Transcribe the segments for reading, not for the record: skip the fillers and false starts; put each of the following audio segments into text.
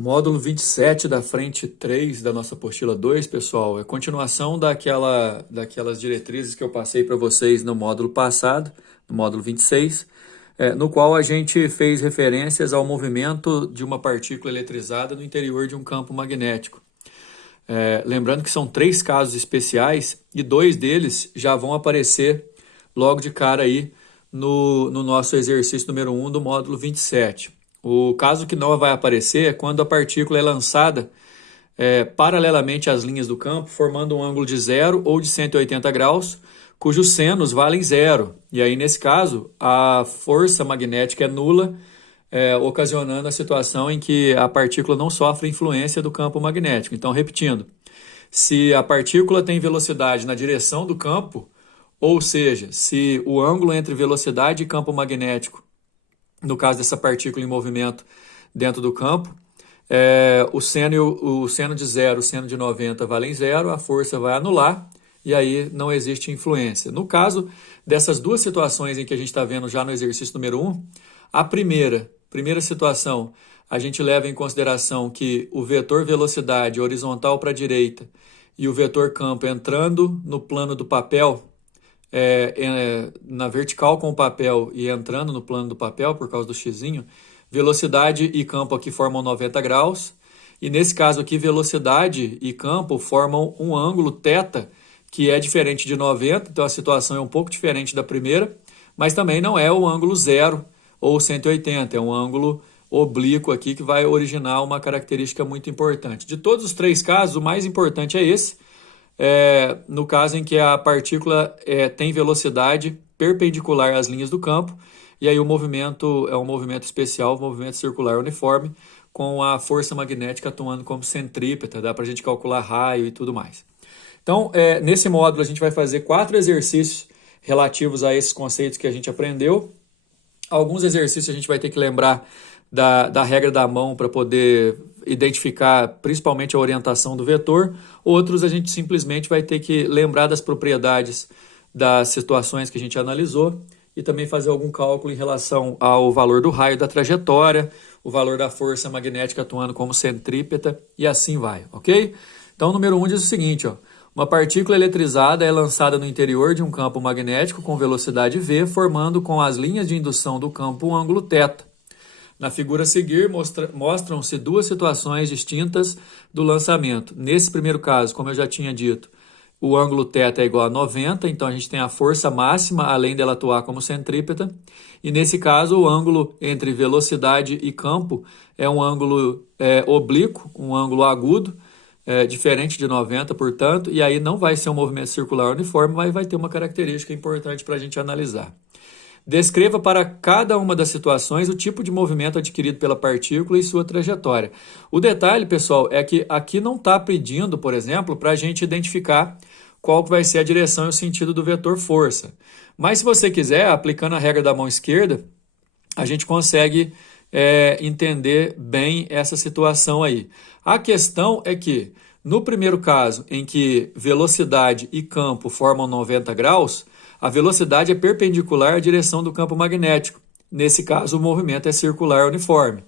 Módulo 27 da frente 3 da nossa apostila 2, pessoal, é continuação daquelas diretrizes que eu passei para vocês no módulo passado, no módulo 26, no qual a gente fez referências ao movimento de uma partícula eletrizada no interior de um campo magnético. Lembrando que são 3 casos especiais e 2 deles já vão aparecer logo de cara aí no nosso exercício número 1 do módulo 27. O caso que não vai aparecer é quando a partícula é lançada paralelamente às linhas do campo, formando um ângulo de 0 ou de 180 graus, cujos senos valem 0. E aí, nesse caso, a força magnética é nula, ocasionando a situação em que a partícula não sofre influência do campo magnético. Então, repetindo, se a partícula tem velocidade na direção do campo, ou seja, se o ângulo entre velocidade e campo magnético, no caso dessa partícula em movimento dentro do campo, o seno de 0 e o seno de 90 valem 0, a força vai anular e aí não existe influência. No caso dessas duas situações em que a gente está vendo já no exercício número 1, a primeira situação, a gente leva em consideração que o vetor velocidade horizontal para a direita e o vetor campo entrando no plano do papel, na vertical com o papel e entrando no plano do papel por causa do xizinho, velocidade e campo aqui formam 90 graus, e nesse caso aqui velocidade e campo formam um ângulo θ que é diferente de 90, então a situação é um pouco diferente da primeira, mas também não é o ângulo 0 ou 180, é um ângulo oblíquo aqui que vai originar uma característica muito importante. De todos os 3 casos, o mais importante é esse, no caso em que a partícula tem velocidade perpendicular às linhas do campo, e aí o movimento é um movimento especial, um movimento circular uniforme, com a força magnética atuando como centrípeta, dá para a gente calcular raio e tudo mais. Então, nesse módulo a gente vai fazer 4 exercícios relativos a esses conceitos que a gente aprendeu. Alguns exercícios a gente vai ter que lembrar da regra da mão para poder identificar principalmente a orientação do vetor. Outros a gente simplesmente vai ter que lembrar das propriedades das situações que a gente analisou e também fazer algum cálculo em relação ao valor do raio da trajetória, o valor da força magnética atuando como centrípeta e assim vai, ok? Então, o número 1 diz o seguinte, uma partícula eletrizada é lançada no interior de um campo magnético com velocidade v, formando com as linhas de indução do campo um ângulo θ. Na figura a seguir, mostram-se 2 situações distintas do lançamento. Nesse primeiro caso, como eu já tinha dito, o ângulo θ é igual a 90, então a gente tem a força máxima, além dela atuar como centrípeta. E nesse caso, o ângulo entre velocidade e campo é um ângulo oblíquo, um ângulo agudo, diferente de 90, portanto, e aí não vai ser um movimento circular uniforme, mas vai ter uma característica importante para a gente analisar. Descreva para cada uma das situações o tipo de movimento adquirido pela partícula e sua trajetória. O detalhe, pessoal, é que aqui não está pedindo, por exemplo, para a gente identificar qual vai ser a direção e o sentido do vetor força. Mas se você quiser, aplicando a regra da mão esquerda, a gente consegue entender bem essa situação aí. A questão é que, no primeiro caso, em que velocidade e campo formam 90 graus, a velocidade é perpendicular à direção do campo magnético. Nesse caso, o movimento é circular uniforme.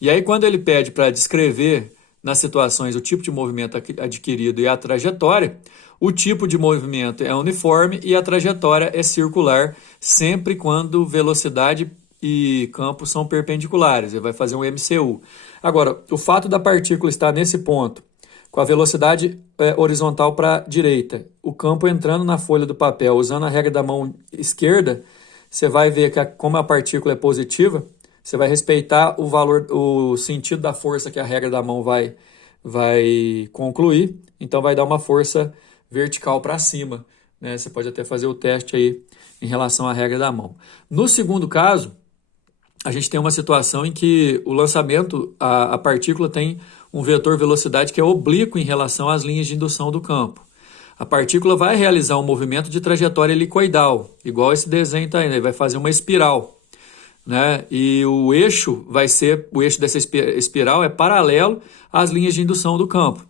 E aí, quando ele pede para descrever nas situações o tipo de movimento adquirido e a trajetória, o tipo de movimento é uniforme e a trajetória é circular, sempre quando velocidade e campo são perpendiculares. Ele vai fazer um MCU. Agora, o fato da partícula estar nesse ponto, com a velocidade horizontal para a direita, o campo entrando na folha do papel, usando a regra da mão esquerda, você vai ver que como a partícula é positiva, você vai respeitar o sentido da força que a regra da mão vai concluir, então vai dar uma força vertical para cima, né? Você pode até fazer o teste aí em relação à regra da mão. No segundo caso, a gente tem uma situação em que o lançamento, a partícula tem um vetor velocidade que é oblíquo em relação às linhas de indução do campo. A partícula vai realizar um movimento de trajetória helicoidal, igual esse desenho está aí, né? Ele vai fazer uma espiral, né? E o eixo dessa espiral é paralelo às linhas de indução do campo.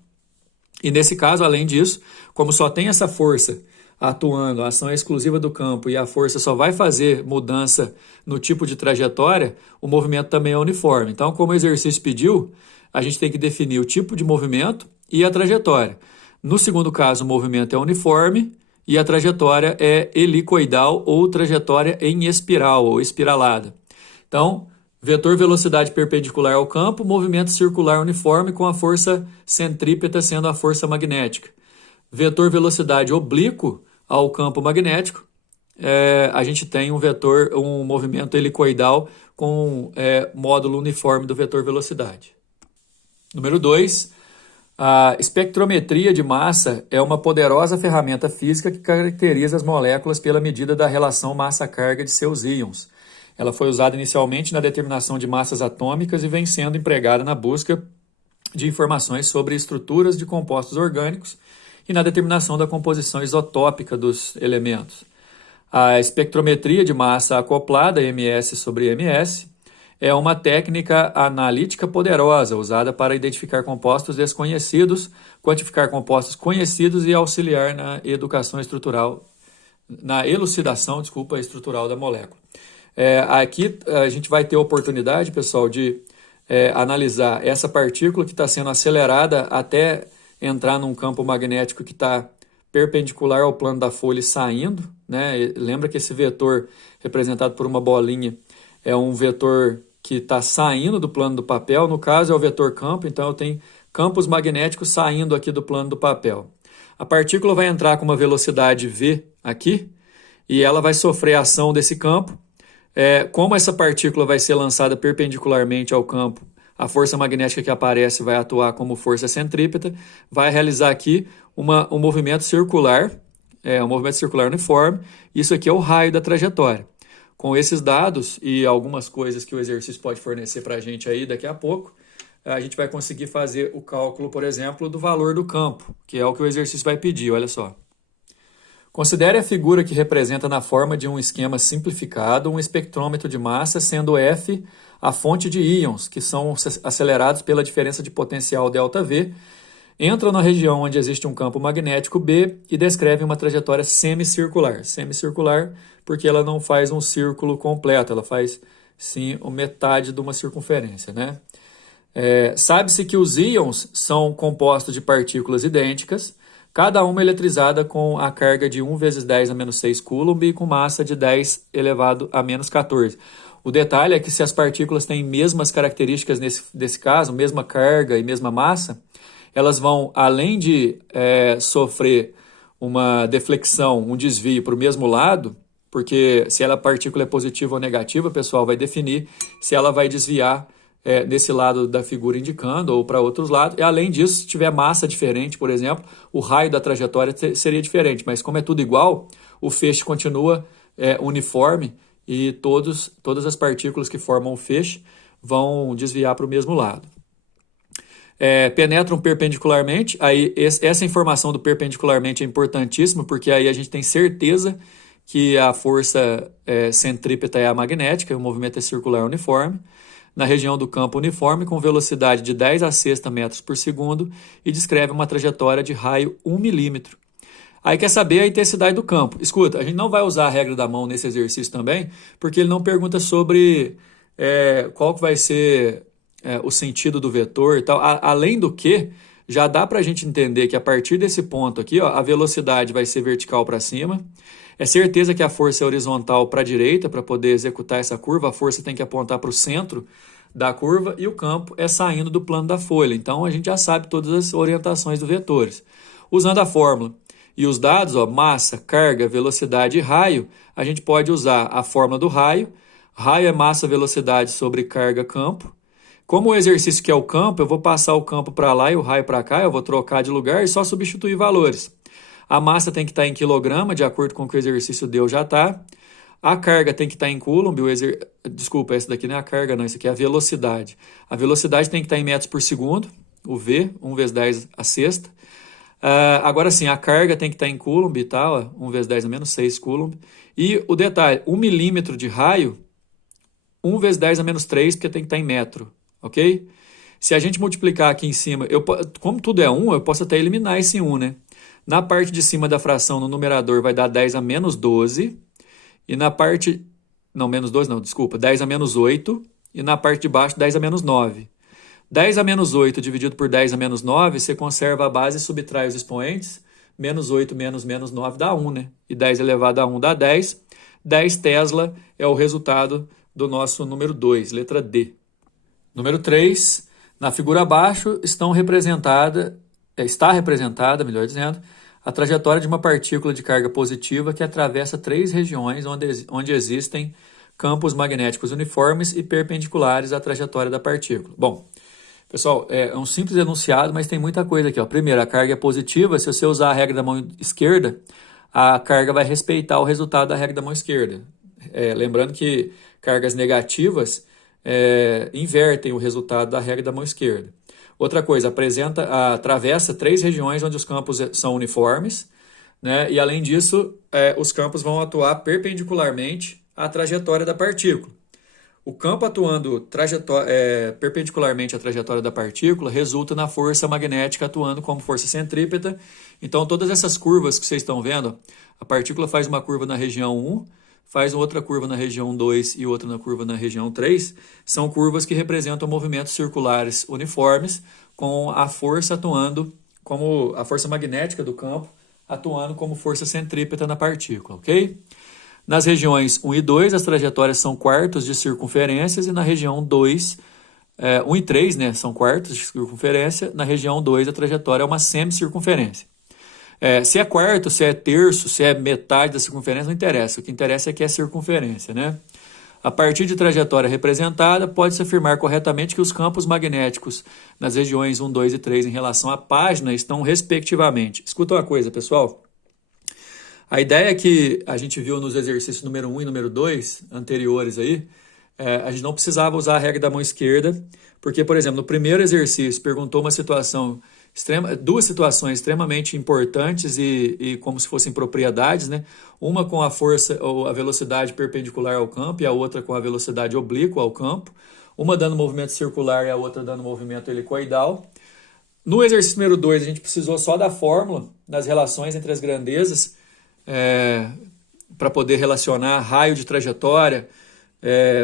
E nesse caso, além disso, como só tem essa força atuando, a ação é exclusiva do campo e a força só vai fazer mudança no tipo de trajetória, o movimento também é uniforme. Então, como o exercício pediu, a gente tem que definir o tipo de movimento e a trajetória. No segundo caso, o movimento é uniforme e a trajetória é helicoidal ou trajetória em espiral ou espiralada. Então, vetor velocidade perpendicular ao campo, movimento circular uniforme com a força centrípeta sendo a força magnética. Vetor velocidade oblíquo ao campo magnético, a gente tem um movimento helicoidal com módulo uniforme do vetor velocidade. Número 2, a espectrometria de massa é uma poderosa ferramenta física que caracteriza as moléculas pela medida da relação massa-carga de seus íons. Ela foi usada inicialmente na determinação de massas atômicas e vem sendo empregada na busca de informações sobre estruturas de compostos orgânicos e na determinação da composição isotópica dos elementos. A espectrometria de massa acoplada, MS sobre MS, é uma técnica analítica poderosa usada para identificar compostos desconhecidos, quantificar compostos conhecidos e auxiliar na elucidação estrutural da molécula. Aqui a gente vai ter a oportunidade, pessoal, de analisar essa partícula que está sendo acelerada até entrar num campo magnético que está perpendicular ao plano da folha e saindo, né? Lembra que esse vetor representado por uma bolinha é um vetor que está saindo do plano do papel, no caso é o vetor campo, então eu tenho campos magnéticos saindo aqui do plano do papel. A partícula vai entrar com uma velocidade v aqui e ela vai sofrer a ação desse campo. Como essa partícula vai ser lançada perpendicularmente ao campo, a força magnética que aparece vai atuar como força centrípeta, vai realizar aqui um movimento circular, um movimento circular uniforme. Isso aqui é o raio da trajetória. Com esses dados e algumas coisas que o exercício pode fornecer para a gente aí daqui a pouco, a gente vai conseguir fazer o cálculo, por exemplo, do valor do campo, que é o que o exercício vai pedir, olha só. Considere a figura que representa na forma de um esquema simplificado um espectrômetro de massa, sendo F a fonte de íons, que são acelerados pela diferença de potencial ΔV, entram na região onde existe um campo magnético B e descrevem uma trajetória semicircular. Semicircular porque ela não faz um círculo completo, ela faz sim metade de uma circunferência, né? Sabe-se que os íons são compostos de partículas idênticas, cada uma eletrizada com a carga de 1 vezes 10 a menos 6 coulomb e com massa de 10 elevado a menos 14. O detalhe é que se as partículas têm mesmas características nesse caso, mesma carga e mesma massa, elas vão, além de sofrer uma deflexão, um desvio para o mesmo lado, porque se a partícula é positiva ou negativa, pessoal, vai definir se ela vai desviar desse lado da figura indicando ou para outros lados. E além disso, se tiver massa diferente, por exemplo, o raio da trajetória seria diferente. Mas como é tudo igual, o feixe continua uniforme e todas as partículas que formam o feixe vão desviar para o mesmo lado. Penetram perpendicularmente, aí essa informação do perpendicularmente é importantíssima, porque aí a gente tem certeza que a força centrípeta é a magnética, o movimento é circular uniforme, na região do campo uniforme, com velocidade de 10 a sexta metros por segundo e descreve uma trajetória de raio 1 milímetro. Aí quer saber a intensidade do campo. Escuta, a gente não vai usar a regra da mão nesse exercício também, porque ele não pergunta sobre qual que vai ser o sentido do vetor e tal. Além do que, já dá para a gente entender que a partir desse ponto aqui, ó, a velocidade vai ser vertical para cima. É certeza que a força é horizontal para a direita para poder executar essa curva. A força tem que apontar para o centro da curva e o campo é saindo do plano da folha. Então a gente já sabe todas as orientações dos vetores. Usando a fórmula e os dados, ó, massa, carga, velocidade e raio, a gente pode usar a fórmula do raio. Raio é massa, velocidade sobre carga, campo. Como o exercício que é o campo, eu vou passar o campo para lá e o raio para cá, eu vou trocar de lugar e só substituir valores. A massa tem que estar em quilograma, de acordo com o que o exercício deu já está. A carga tem que estar em coulomb, desculpa, essa daqui não é a carga não, isso aqui é a velocidade. A velocidade tem que estar em metros por segundo, o V, 1 vezes 10 a sexta. Agora sim, a carga tem que estar em coulomb e tal, 1 vezes 10 a menos 6 coulomb. E o detalhe, 1 milímetro de raio, 1 vezes 10 a menos 3, porque tem que estar em metro, ok? Se a gente multiplicar aqui em cima, como tudo é 1, eu posso até eliminar esse 1, né? Na parte de cima da fração, no numerador, vai dar 10 a menos 12. E na parte... Não, menos 12 não, desculpa. 10 a menos 8. E na parte de baixo, 10 a menos 9. 10 a menos 8 dividido por 10 a menos 9, você conserva a base e subtrai os expoentes. Menos 8 menos menos 9 dá 1, né? E 10 elevado a 1 dá 10. 10 Tesla é o resultado do nosso número 2, letra D. Número 3, na figura abaixo está representada, melhor dizendo, a trajetória de uma partícula de carga positiva que atravessa 3 regiões onde existem campos magnéticos uniformes e perpendiculares à trajetória da partícula. Bom, pessoal, é um simples enunciado, mas tem muita coisa aqui. Ó. Primeiro, a carga é positiva. Se você usar a regra da mão esquerda, a carga vai respeitar o resultado da regra da mão esquerda. Lembrando que cargas negativas invertem o resultado da regra da mão esquerda. Outra coisa, atravessa 3 regiões onde os campos são uniformes, né? E além disso, os campos vão atuar perpendicularmente à trajetória da partícula. O campo atuando perpendicularmente à trajetória da partícula resulta na força magnética atuando como força centrípeta. Então, todas essas curvas que vocês estão vendo, a partícula faz uma curva na região 1, faz outra curva na região 2 e outra curva na região 3, são curvas que representam movimentos circulares uniformes com a força atuando como a força magnética do campo atuando como força centrípeta na partícula, ok? Nas regiões 1 e 2, as trajetórias são quartos de circunferências e na região 2, 1 e 3, né, são quartos de circunferência, na região 2 a trajetória é uma semicircunferência. Se é quarto, se é terço, se é metade da circunferência, não interessa. O que interessa é que é circunferência, né? A partir de trajetória representada, pode-se afirmar corretamente que os campos magnéticos nas regiões 1, 2 e 3 em relação à página estão respectivamente. Escuta uma coisa, pessoal. A ideia que a gente viu nos exercícios número 1 e número 2 anteriores aí, a gente não precisava usar a regra da mão esquerda, porque, por exemplo, no primeiro exercício perguntou duas situações extremamente importantes e como se fossem propriedades, né? Uma com a força ou a velocidade perpendicular ao campo e a outra com a velocidade oblíqua ao campo, uma dando movimento circular e a outra dando movimento helicoidal. No exercício número 2, a gente precisou só da fórmula das relações entre as grandezas para poder relacionar raio de trajetória,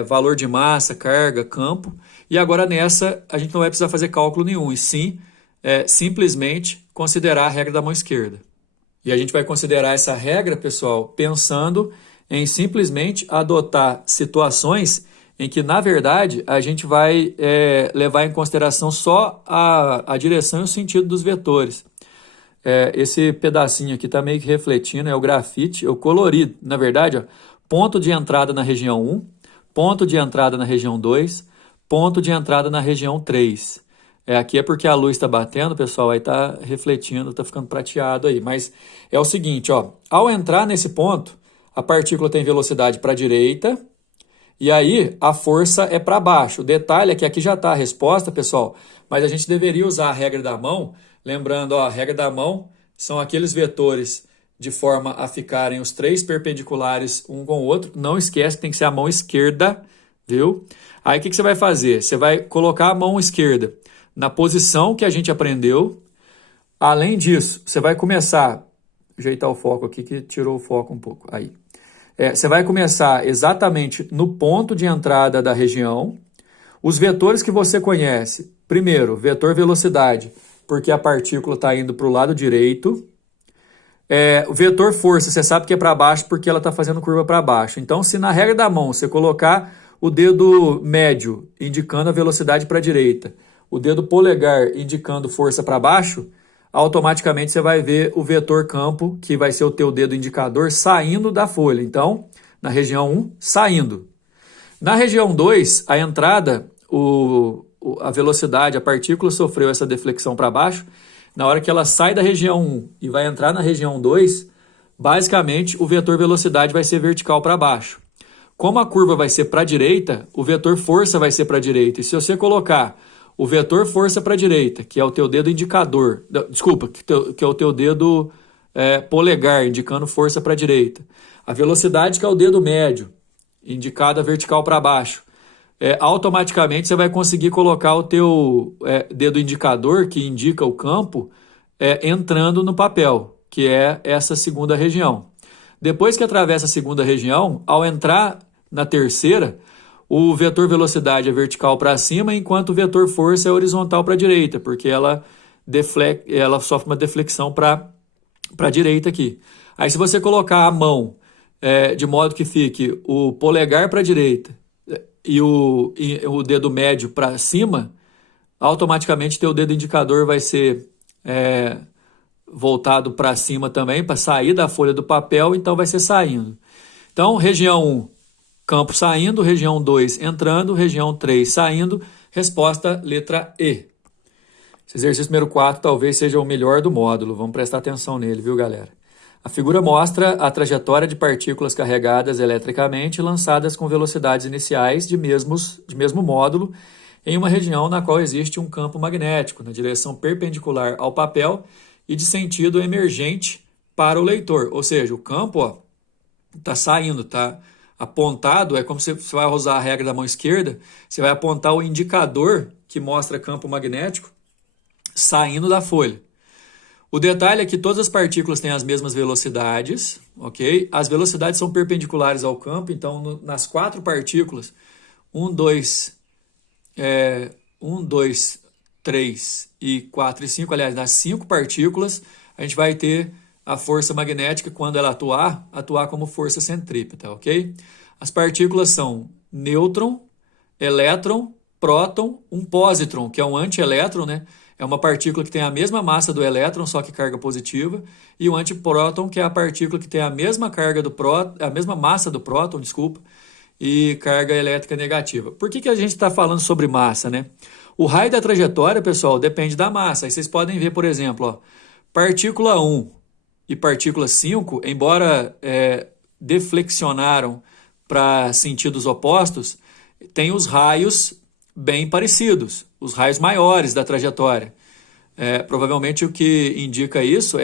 valor de massa, carga, campo. E agora nessa a gente não vai precisar fazer cálculo nenhum, e sim simplesmente considerar a regra da mão esquerda. E a gente vai considerar essa regra, pessoal, pensando em simplesmente adotar situações em que, na verdade, a gente vai levar em consideração só a direção e o sentido dos vetores. Esse pedacinho aqui está meio que refletindo, é o grafite, o colorido. Na verdade, ó, ponto de entrada na região 1, ponto de entrada na região 2, ponto de entrada na região 3. Aqui é porque a luz está batendo, pessoal, aí está refletindo, está ficando prateado aí. Mas é o seguinte, ó, ao entrar nesse ponto, a partícula tem velocidade para a direita e aí a força é para baixo. O detalhe é que aqui já está a resposta, pessoal, mas a gente deveria usar a regra da mão. Lembrando, ó, a regra da mão são aqueles vetores de forma a ficarem os 3 perpendiculares um com o outro. Não esquece que tem que ser a mão esquerda, viu? Aí o que você vai fazer? Você vai colocar a mão esquerda na posição que a gente aprendeu. Além disso, você vai começar... Ajeitar o foco aqui que tirou o foco um pouco. Aí. Você vai começar exatamente no ponto de entrada da região. Os vetores que você conhece. Primeiro, vetor velocidade, porque a partícula está indo para o lado direito. O vetor força, você sabe que é para baixo porque ela está fazendo curva para baixo. Então, se na regra da mão você colocar o dedo médio indicando a velocidade para a direita, o dedo polegar indicando força para baixo, automaticamente você vai ver o vetor campo, que vai ser o teu dedo indicador, saindo da folha. Então, na região 1, saindo. Na região 2, a entrada, a velocidade, a partícula sofreu essa deflexão para baixo. Na hora que ela sai da região 1 e vai entrar na região 2, basicamente o vetor velocidade vai ser vertical para baixo. Como a curva vai ser para a direita, o vetor força vai ser para a direita. E se você colocar o vetor força para a direita, que é o teu dedo indicador, desculpa, que é o teu dedo polegar, indicando força para a direita. A velocidade, que é o dedo médio, indicada vertical para baixo. Automaticamente você vai conseguir colocar o teu dedo indicador, que indica o campo, entrando no papel. que é essa segunda região. Depois que atravessa a segunda região, ao entrar na terceira, o vetor velocidade é vertical para cima, enquanto o vetor força é horizontal para a direita, porque ela sofre uma deflexão para a direita aqui. Aí se você colocar a mão de modo que fique o polegar para a direita e o dedo médio para cima, automaticamente teu dedo indicador vai ser voltado para cima também, para sair da folha do papel, então vai ser saindo. Então, região 1, campo saindo, região 2 entrando, região 3 saindo, resposta letra E. Esse exercício número 4 talvez seja o melhor do módulo, vamos prestar atenção nele, viu, galera? A figura mostra a trajetória de partículas carregadas eletricamente lançadas com velocidades iniciais de mesmo módulo em uma região na qual existe um campo magnético na direção perpendicular ao papel e de sentido emergente para o leitor. Ou seja, o campo está saindo, está apontado, é como se você vai usar a regra da mão esquerda, você vai apontar o indicador que mostra campo magnético saindo da folha. O detalhe é que todas as partículas têm as mesmas velocidades, ok? As velocidades são perpendiculares ao campo, então nas 4 partículas, 1, 2, 3 e 4 e 5, aliás, nas 5 partículas, a gente vai ter a força magnética, quando ela atuar como força centrípeta, ok? As partículas são nêutron, elétron, próton, um positron, que é um antielétron, né? É uma partícula que tem a mesma massa do elétron, só que carga positiva, e o antipróton, que é a partícula que tem a mesma carga do próton, a mesma massa do próton, desculpa, e carga elétrica negativa. Por que a gente está falando sobre massa, né? O raio da trajetória, pessoal, depende da massa. Aí vocês podem ver, por exemplo, ó, partícula 1 e partícula 5, embora deflexionaram para sentidos opostos, têm os raios bem parecidos, os raios maiores da trajetória. Provavelmente o que indica isso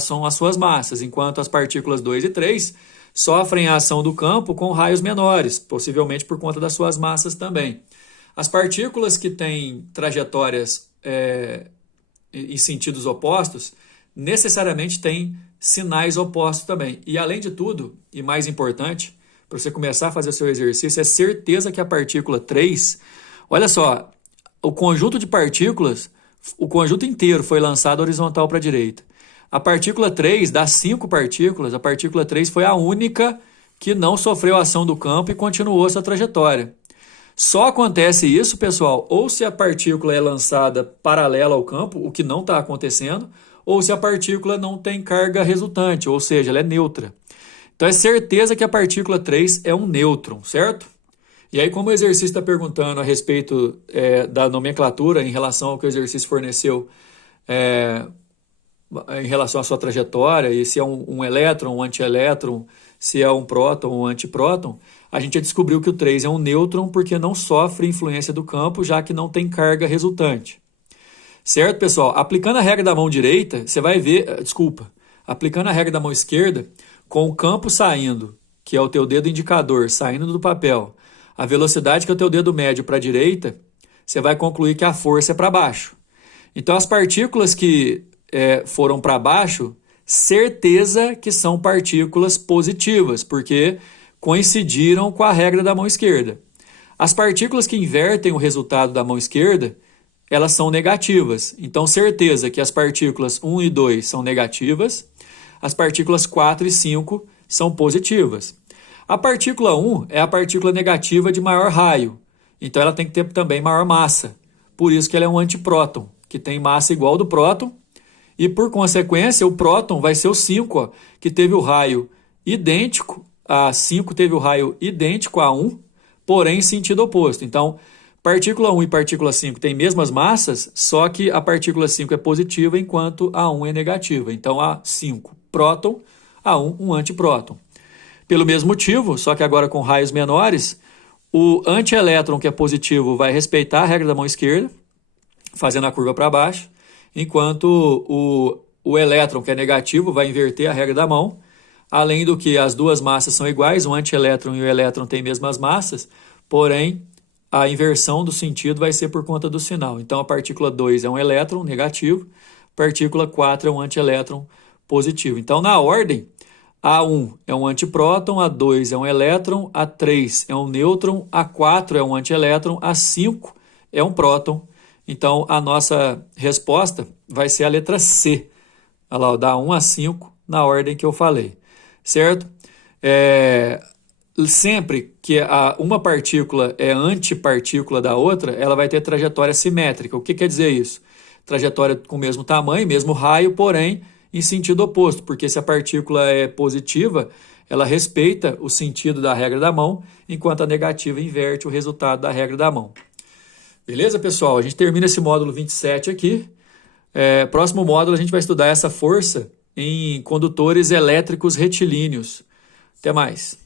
são as suas massas, enquanto as partículas 2 e 3 sofrem a ação do campo com raios menores, possivelmente por conta das suas massas também. As partículas que têm trajetórias em sentidos opostos necessariamente têm sinais opostos também. E além de tudo, e mais importante, para você começar a fazer o seu exercício, é certeza que a partícula 3, olha só, o conjunto de partículas, o conjunto inteiro foi lançado horizontal para a direita. A partícula 3, das 5 partículas, a partícula 3 foi a única que não sofreu a ação do campo e continuou essa trajetória. Só acontece isso, pessoal, ou se a partícula é lançada paralela ao campo, o que não está acontecendo, ou se a partícula não tem carga resultante, ou seja, ela é neutra. Então é certeza que a partícula 3 é um nêutron, certo? E aí, como o exercício está perguntando a respeito da nomenclatura em relação ao que o exercício forneceu em relação à sua trajetória, e se é um elétron, um antielétron, se é um próton ou um antipróton, a gente descobriu que o 3 é um nêutron porque não sofre influência do campo, já que não tem carga resultante. Certo, pessoal? Aplicando a regra da mão direita, você vai ver, aplicando a regra da mão esquerda, com o campo saindo, que é o teu dedo indicador, saindo do papel, a velocidade que é o teu dedo médio para a direita, você vai concluir que a força é para baixo. Então, as partículas que foram para baixo, certeza que são partículas positivas, porque coincidiram com a regra da mão esquerda. As partículas que invertem o resultado da mão esquerda, elas são negativas. Então, certeza que as partículas 1 e 2 são negativas, as partículas 4 e 5 são positivas. A partícula 1 é a partícula negativa de maior raio, então ela tem que ter também maior massa. Por isso que ela é um antipróton, que tem massa igual ao do próton, e por consequência o próton vai ser o 5, ó, que teve o raio idêntico, a 5 teve o raio idêntico a 1, porém em sentido oposto. Então, partícula 1 e partícula 5 têm mesmas massas, só que a partícula 5 é positiva enquanto a 1 é negativa. Então, a 5, próton, a 1, um antipróton. Pelo mesmo motivo, só que agora com raios menores, o antielétron, que é positivo, vai respeitar a regra da mão esquerda, fazendo a curva para baixo, enquanto o elétron, que é negativo, vai inverter a regra da mão. Além do que as duas massas são iguais, o antielétron e o elétron têm mesmas massas, porém a inversão do sentido vai ser por conta do sinal. Então a partícula 2 é um elétron negativo, a partícula 4 é um antielétron positivo. Então, na ordem, A1 é um antipróton, A2 é um elétron, A3 é um nêutron, A4 é um antielétron, A5 é um próton. Então, a nossa resposta vai ser a letra C. Olha lá, da 1 a 5, na ordem que eu falei, certo? Sempre que uma partícula é antipartícula da outra, ela vai ter trajetória simétrica. O que quer dizer isso? Trajetória com o mesmo tamanho, mesmo raio, porém em sentido oposto, porque se a partícula é positiva, ela respeita o sentido da regra da mão, enquanto a negativa inverte o resultado da regra da mão. Beleza, pessoal? A gente termina esse módulo 27 aqui. Próximo módulo a gente vai estudar essa força em condutores elétricos retilíneos. Até mais.